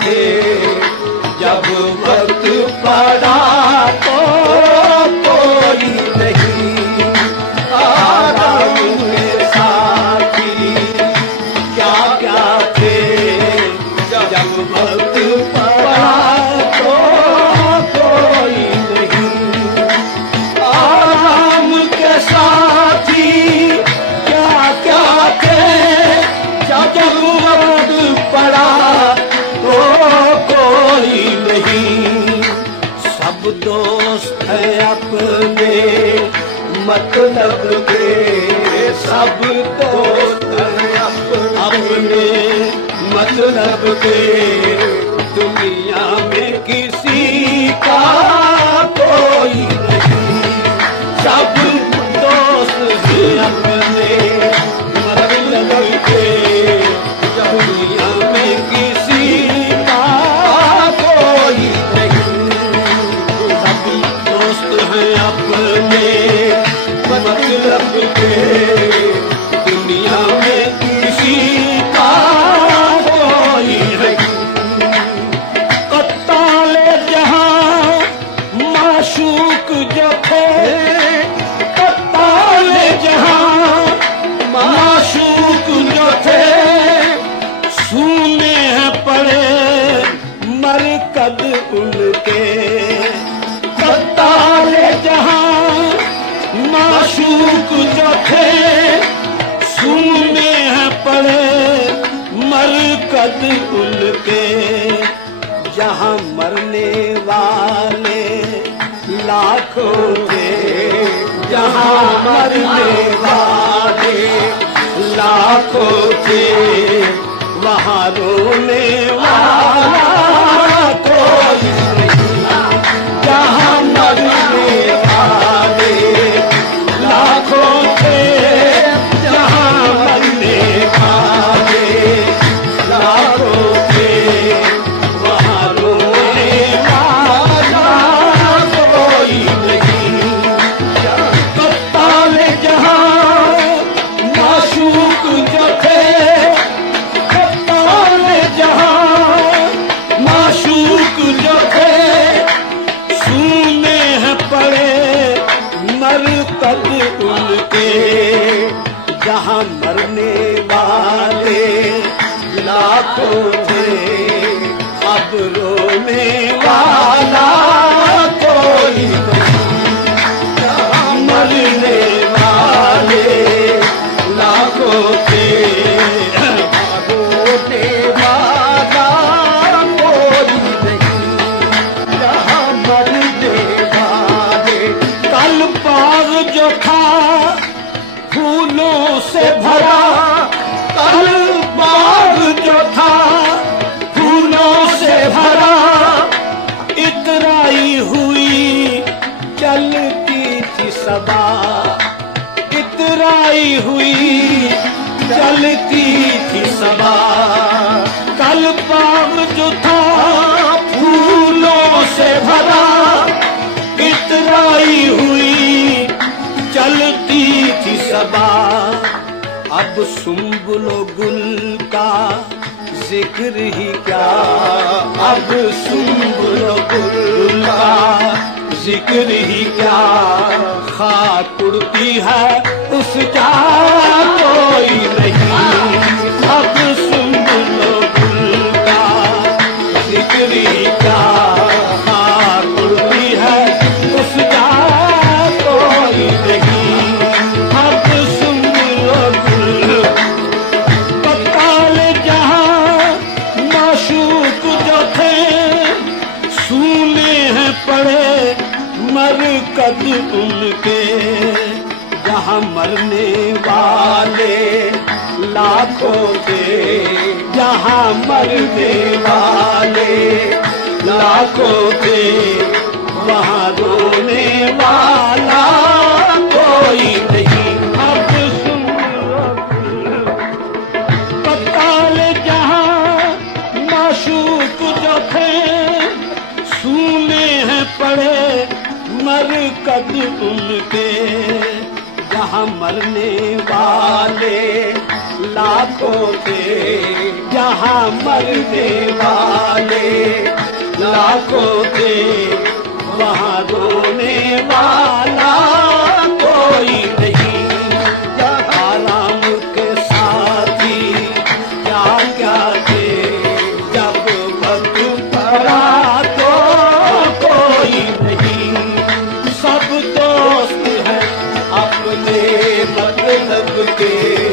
थे, जब वक्त पड़ा तो कोई नहीं। आदम के साथी क्या क्या थे, जब वक्त पड़ा तो कोई नहीं। आदम के साथी क्या क्या थे, जब वक्त पड़ा तो कोई नहीं। सब दोस्त हैं अपने मतलब के, सब दोस्त हैं अपने मतलब के। दुनिया में किसी का कोई नहीं, सब दोस्त हैं अपने मतलब के। दुनिया में किसी का कोई नहीं, सब दोस्त हैं अपने मतलब के। दुनिया में किसी का कोई नहीं। कत्ताले जहां माशूक जो थे, कत्ताले जहां माशूक जो थे, सूने हैं पड़े मरकद उनके। कत्ताले जहां माशूक जो थे, सूने हैं पड़े मरकद उनके। जहां मरने वाले लाखों थे, जहां मरने वाले लाखों थे, वहां रोने वाला कोई नहीं। जहां मरने वाले लाखों थे, जहां मरने वाले लाखों थे, वहां रोने वाला कोई नहीं। कत्ताले जहां माशूक जो थे, कत्ताले जहां माशूक जो थे, सूने हैं पड़े मरकद उनके। जहां मरने वाले लाखों थे, अब रोने वाला कोई नहीं। जहां मरने वाले लाखों थे, रोने वाला कोई नहीं। जहां मरने वाले, कल बाग जो था फूलों से भरा, कल बाग जो था फूलों से भरा, इतराई हुई चलती थी सबा, इतराई हुई चलती थी सबा। कल बाग जो था फूलों से भरा, इतराई हुई चलती थी सबा। अब सुम्बुलो गुल का जिक्र ही क्या, अब सुम्बुलो गुल का जिक्र ही क्या। खाक उड़ती है उसका कोई नहीं, अब सुम्बुलो गुल का जिक्र ही क्या। खाक उड़ती है उसका कोई नहीं, अब सुम्बुलो गुल। कत्ताले जहां माशूक जो थे, सूने हैं पड़े मरकद उनके। जहां मरने वाले लाखों थे, जहां मरने वाले लाखों थे, वहां रोने वाला कोई नहीं। अब सुन कत्ताले जहां माशूक जो थे, सूने हैं पड़े मरकद उनके। जहां मरने वाले लाखों थे, यहाँ मरने वाले लाखों थे, वहाँ रोने वाला कोई नहीं। यहाँ राम के साथी क्या क्या थे, जब वक्त पड़ा तो कोई नहीं। सब दोस्त हैं अपने मतलब के,